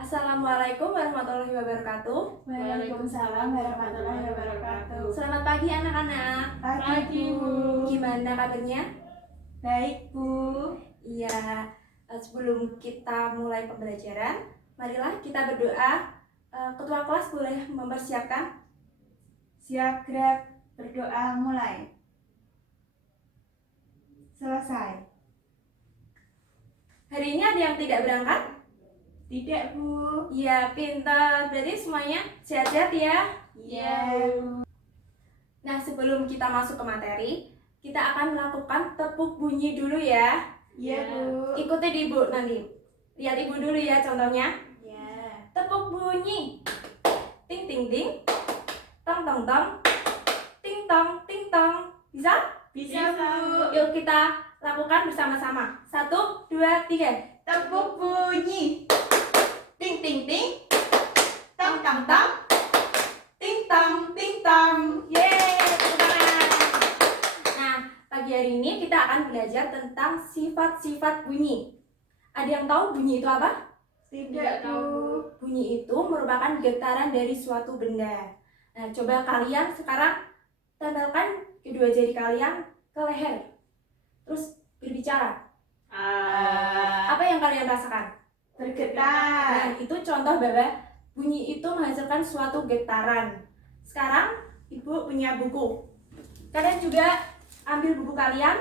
Assalamualaikum warahmatullahi wabarakatuh. Waalaikumsalam warahmatullahi wabarakatuh. Selamat pagi anak-anak. Pagi, Bu. Gimana kabarnya? Baik, Bu. Iya, sebelum kita mulai pembelajaran, marilah kita berdoa. Ketua kelas boleh mempersiapkan. Siap gerak, berdoa mulai. Selesai. Hari ini ada yang tidak berangkat? Tidak, Bu. Iya, pintar. Berarti semuanya sehat-sehat ya? Iya, Bu. Nah, sebelum kita masuk ke materi, kita akan melakukan tepuk bunyi dulu ya. Iya, Bu. Ikuti Ibu nanti. Lihat Ibu dulu ya contohnya. Iya. Tepuk bunyi. Ting ting ting. Tong tong tong. Ting tong ting tong. Bisa? Bisa, Bu. Yuk kita lakukan bersama-sama. 1, 2, 3. Tepuk bunyi. Ting ting ting. Tong tong tong. Ting tong ting tong. Yeay, tepuk tangan. Nah, pagi hari ini kita akan belajar tentang sifat-sifat bunyi. Ada yang tahu bunyi itu apa? Tidak, Bu. Bunyi itu merupakan getaran dari suatu benda. Nah, coba kalian sekarang tempelkan kedua jari kalian ke leher. Terus berbicara. Apa yang kalian rasakan? Bergetar. Nah, itu contoh bahwa bunyi itu menghasilkan suatu getaran. Sekarang Ibu punya buku. Kalian juga ambil buku kalian,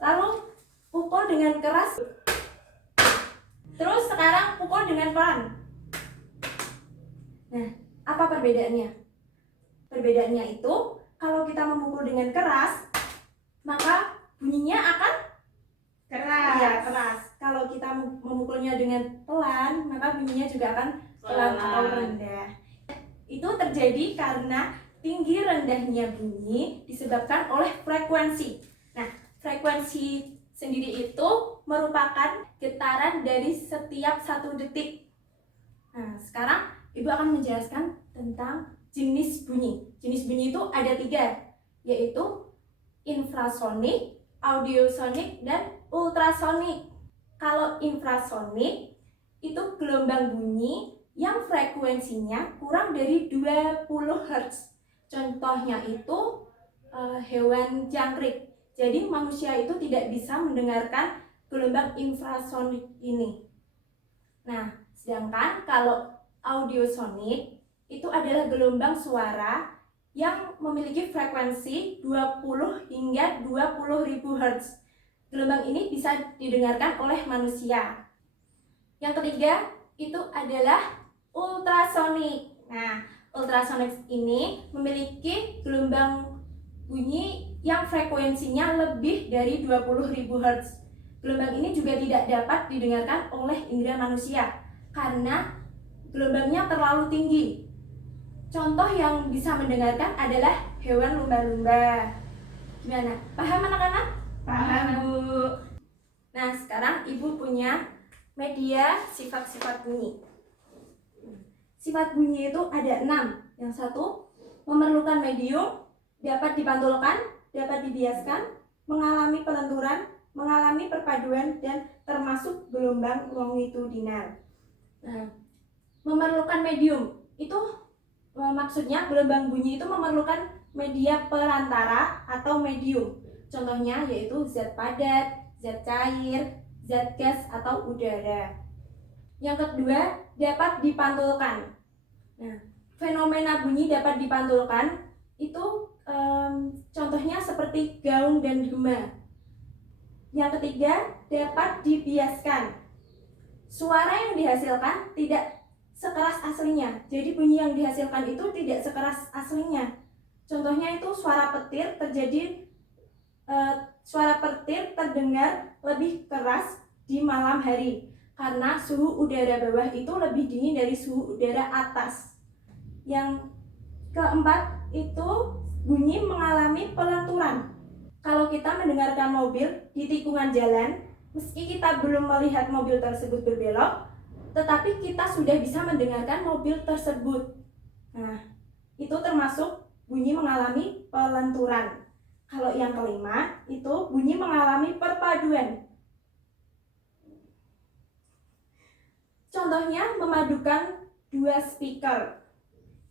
lalu pukul dengan keras. Terus sekarang pukul dengan pelan. Nah, apa perbedaannya? Perbedaannya itu, kalau kita memukul dengan keras, maka bunyinya akan Keras. ya, keras. Kalau kita memukulnya dengan pelan, maka bunyinya juga akan pelan atau rendah. Itu terjadi karena tinggi rendahnya bunyi disebabkan oleh frekuensi. Nah, frekuensi sendiri itu merupakan getaran dari setiap 1 detik. Nah, sekarang Ibu akan menjelaskan tentang jenis bunyi. Jenis bunyi itu ada 3, yaitu infrasonik, audiosonik, dan ultrasonik. Kalau infrasonik itu gelombang bunyi yang frekuensinya kurang dari 20 Hz. Contohnya itu hewan jangkrik. Jadi manusia itu tidak bisa mendengarkan gelombang infrasonik ini. Nah, sedangkan kalau audiosonik itu adalah gelombang suara yang memiliki frekuensi 20 hingga 20.000 Hz. Gelombang ini bisa didengarkan oleh manusia. Yang ketiga itu adalah ultrasonik. Nah, ultrasonik ini memiliki gelombang bunyi yang frekuensinya lebih dari 20.000 Hz. Gelombang ini juga tidak dapat didengarkan oleh indera manusia karena gelombangnya terlalu tinggi. Contoh yang bisa mendengarkan adalah hewan lumba-lumba. Gimana? Paham anak-anak? Paham, Bu. Nah, sekarang Ibu punya media sifat-sifat bunyi. Sifat bunyi itu ada 6. Yang satu, memerlukan medium, dapat dipantulkan, dapat dibiaskan, mengalami pelenturan, mengalami perpaduan, dan termasuk gelombang longitudinal. Nah, memerlukan medium itu maksudnya gelombang bunyi itu memerlukan media perantara atau medium. Contohnya yaitu zat padat, zat cair, zat gas atau udara. Yang kedua, dapat dipantulkan. Nah, fenomena bunyi dapat dipantulkan itu contohnya seperti gaung dan gema. Yang ketiga, dapat dibiaskan. Suara yang dihasilkan tidak sekeras aslinya. Jadi bunyi yang dihasilkan itu tidak sekeras aslinya. Contohnya itu suara petir terdengar lebih keras di malam hari karena suhu udara bawah itu lebih dingin dari suhu udara atas. Yang keempat itu bunyi mengalami pelenturan. Kalau kita mendengarkan mobil di tikungan jalan, meski kita belum melihat mobil tersebut berbelok, tetapi kita sudah bisa mendengarkan mobil tersebut. Nah, itu termasuk bunyi mengalami pelenturan. Kalau yang kelima, itu bunyi mengalami perpaduan. contohnya memadukan dua speaker.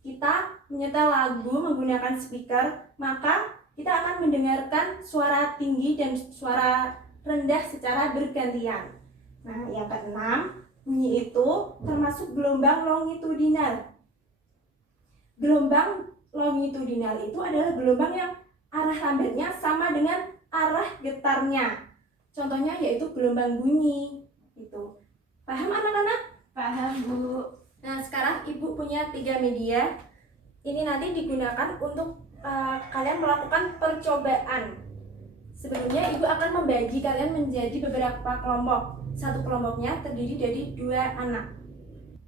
Kita menyetel lagu menggunakan speaker, maka kita akan mendengarkan suara tinggi dan suara rendah secara bergantian. Nah, yang keenam, bunyi itu termasuk gelombang longitudinal. Gelombang longitudinal itu adalah gelombang yang arah lambatnya sama dengan arah getarnya. Contohnya yaitu gelombang bunyi. Itu. Paham anak-anak? Paham, Bu. Nah, sekarang Ibu punya 3 media. Ini nanti digunakan untuk kalian melakukan percobaan. Sebelumnya Ibu akan membagi kalian menjadi beberapa kelompok. Satu kelompoknya terdiri dari 2 anak.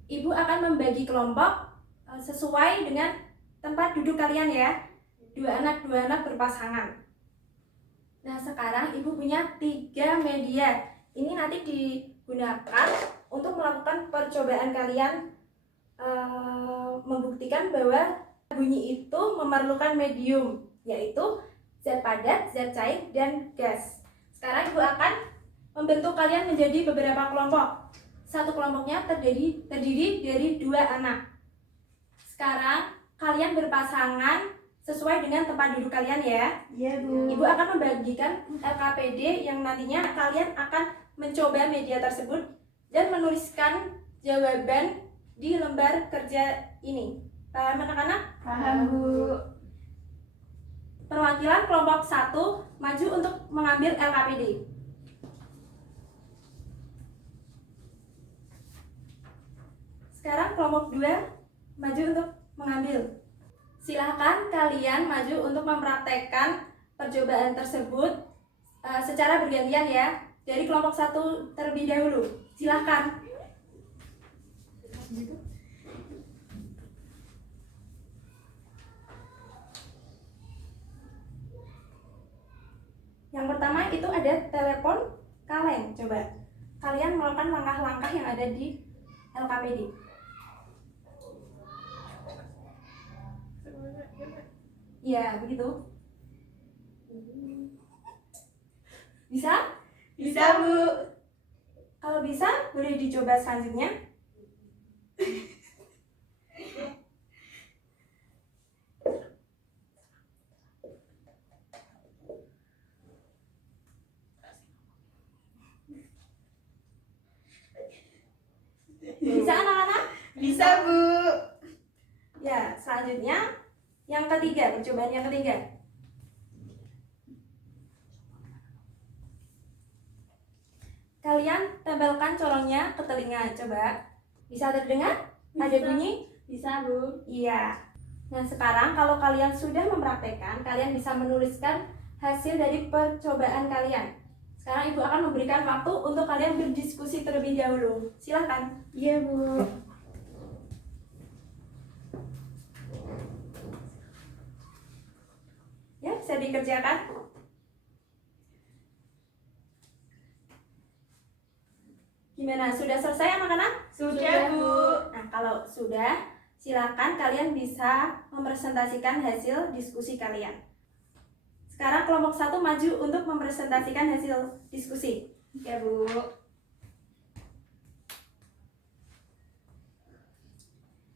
Ibu akan membagi kelompok sesuai dengan tempat duduk kalian ya. 2 anak berpasangan. Nah, sekarang Ibu punya 3 media. Ini nanti digunakan untuk melakukan percobaan kalian membuktikan bahwa bunyi itu memerlukan medium, yaitu zat padat, zat cair, dan gas. Sekarang Ibu akan membentuk kalian menjadi beberapa kelompok. Satu kelompoknya terdiri dari 2 anak. Sekarang kalian berpasangan sesuai dengan tempat duduk kalian ya. Iya, Bu. Ibu akan membagikan LKPD yang nantinya kalian akan mencoba media tersebut dan menuliskan jawaban di lembar kerja ini. Paham anak-anak? Paham, Bu. Perwakilan kelompok 1 maju untuk mengambil LKPD. Sekarang kelompok 2 maju untuk mengambil. Silahkan kalian maju untuk mempraktekkan percobaan tersebut secara bergantian ya. Dari kelompok 1 terlebih dahulu. Silahkan. Yang pertama itu ada telepon kaleng. Coba kalian melakukan langkah-langkah yang ada di LKPD. Ya, begitu. Bisa? Bisa, Bu. Kalau bisa, boleh dicoba selanjutnya. Bisa anak-anak? Bisa, Bu. Ya, selanjutnya yang ketiga, percobaan yang ketiga. Kalian tempelkan corongnya ke telinga, coba. Bisa terdengar? Ada Bisa. bunyi? Bisa, Bu. Iya. Nah, sekarang kalau kalian sudah mempraktekkan, kalian bisa menuliskan hasil dari percobaan kalian. Sekarang Ibu akan memberikan waktu untuk kalian berdiskusi terlebih dahulu. Silakan. Iya, Bu. Ya, bisa dikerjakan. Gimana? Sudah selesai anak-anak? Sudah, Bu. Nah, kalau sudah, silakan kalian bisa mempresentasikan hasil diskusi kalian. Sekarang kelompok 1 maju untuk mempresentasikan hasil diskusi. Ya, Bu.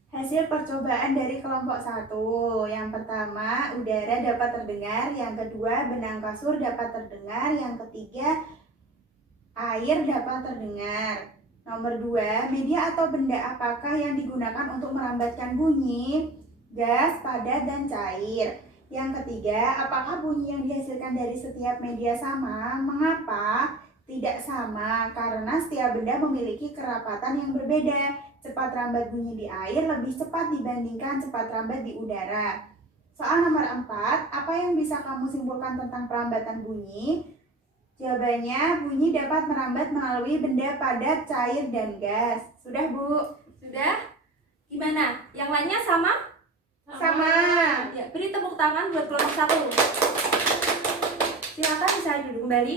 Hasil percobaan dari kelompok 1. Yang pertama, udara dapat terdengar. Yang kedua, benang kasur dapat terdengar. Yang ketiga, air dapat terdengar. Nomor 2, media atau benda apakah yang digunakan untuk merambatkan bunyi? Gas, padat, dan cair. Yang ketiga, apakah bunyi yang dihasilkan dari setiap media sama? Mengapa? Tidak sama, karena setiap benda memiliki kerapatan yang berbeda. Cepat rambat bunyi di air lebih cepat dibandingkan cepat rambat di udara. Soal nomor 4, apa yang bisa kamu simpulkan tentang perambatan bunyi? Jawabannya, bunyi dapat merambat melalui benda padat, cair, dan gas. Sudah, Bu? Sudah? Gimana? Yang lainnya sama? Sama. Ya, beri tepuk tangan buat kelompok 1. Silakan bisa duduk kembali.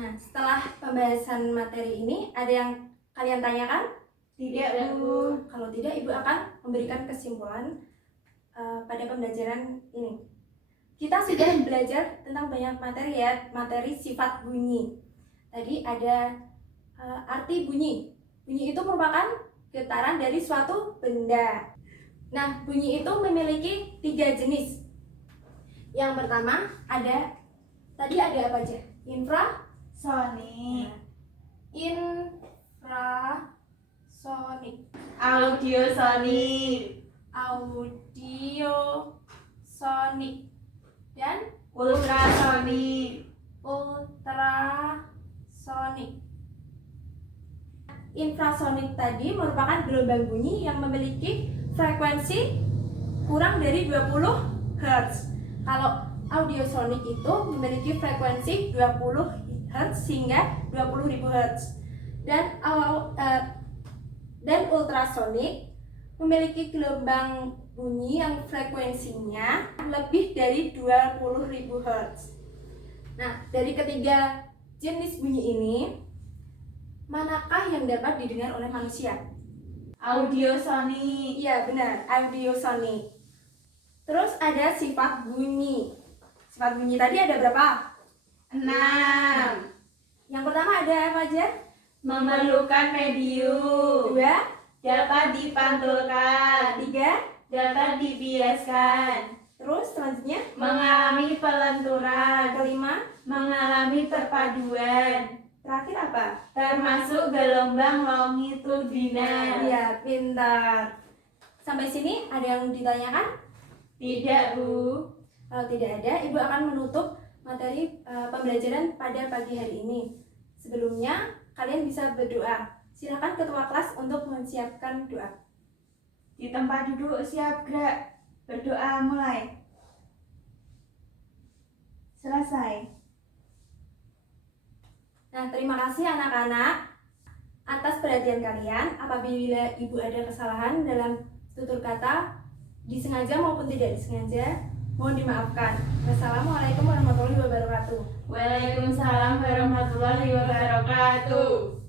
Nah, setelah pembahasan materi ini, ada yang kalian tanyakan? Tidak, Bu. Kalau tidak, Ibu akan memberikan kesimpulan pada pembelajaran ini. Kita sudah belajar tentang banyak materi ya, materi sifat bunyi. Tadi ada arti bunyi. Bunyi itu merupakan getaran dari suatu benda. Nah, bunyi itu memiliki 3 jenis. Yang pertama tadi ada apa aja? Sonic, Infrasonik, audiosonic, audiosonik, dan ultrasonic. ultrasonik. Infrasonik tadi merupakan gelombang bunyi yang memiliki frekuensi kurang dari 20 Hz. Kalau audiosonik itu memiliki frekuensi 20 Hz hingga 20.000 Hz. Dan ultrasonik memiliki gelombang bunyi yang frekuensinya lebih dari 20.000 Hz. Nah, dari ketiga jenis bunyi ini, manakah yang dapat didengar oleh manusia? Audiosonic. Iya, benar, audiosonik. Terus ada sifat bunyi. Sifat bunyi tadi ada berapa? 6. Yang pertama ada apa aja? Memerlukan medium. 2, Dapat dipantulkan. 3, Dapat dibiaskan. terus selanjutnya Mengalami pelenturan. kelima, Mengalami perpaduan. terakhir apa? Termasuk gelombang longitudinal. Iya, pintar. Sampai sini ada yang ditanyakan? Tidak, Bu. Kalau tidak ada, Ibu akan menutup materi pembelajaran pada pagi hari ini. Sebelumnya, kalian bisa berdoa. Silakan ketua kelas untuk menyiapkan doa. Di tempat duduk siap gerak. Berdoa mulai. Selesai. Nah, terima kasih anak-anak atas perhatian kalian. Apabila Ibu ada kesalahan dalam tutur kata, disengaja maupun tidak disengaja, mohon dimaafkan. Wassalamualaikum warahmatullahi wabarakatuh. Waalaikumsalam warahmatullahi wabarakatuh.